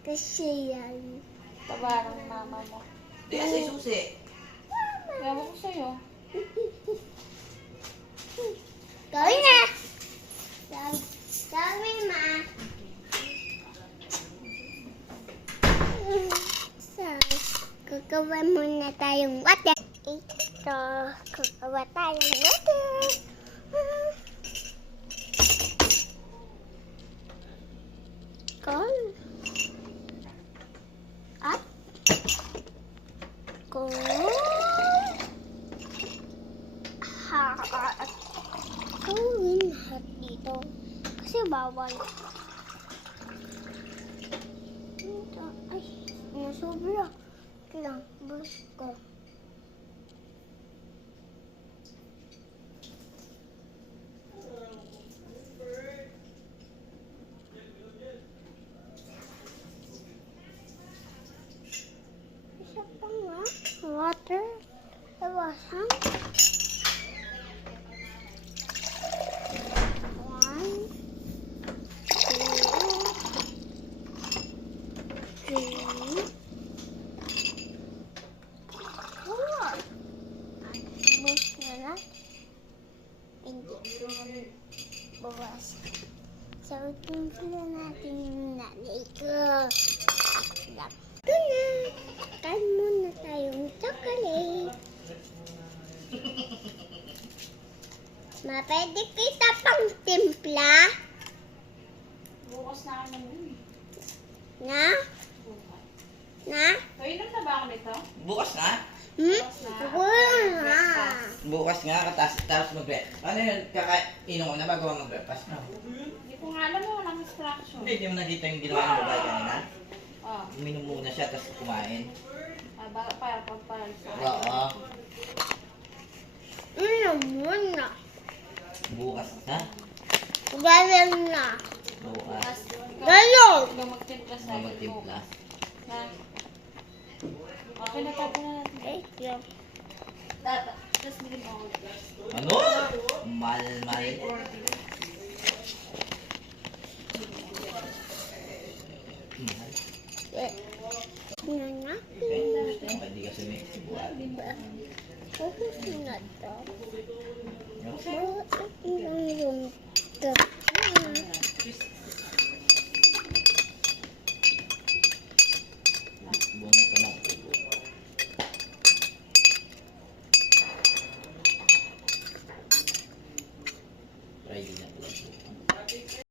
Kasi yan. Tabarang mama mo. Di, asa yung susi? Gawa ko sa'yo. Gawin na! Gawin, ma. So, gagawa muna tayong water. Ito, gagawa tayong water. Call. Up. Call. Gawin lahat dito. Kasi bawal. Ito. Ay, nasobra. Kailang, bus ko. Isa pa nga. Water. Lawasan. Bawas. Sautin sila natin yung nanay ko. Ito na. Kain muna tayong chocolate. Pwede kita pang timpla? Bukas na ako naman. Na? Bukas. Na? Kailan na ba ako nito? Bukas na? Wala. Bukas nga, tapos mag-breakfast. Ano yun, kakainom ko na bago mag-breakfast na. Hindi ko nga alam mo, walang instruction. Hindi mo nakita yung ginawa ng babae kanina? Oh. Uminom muna siya, tapos kumain. Baka para pagpalit. Oo. Ano muna? Bukas na? Galing na. Bukas. Galing! Ikaw magtimpla sa akin Magtimpla. Ha? Okay na tapo na natin. Eh, yun. Tapos bigyan mo ako. Ano? Mal-mal. Na. Hindi ka sumik. Buwan. Focus na to. Okay.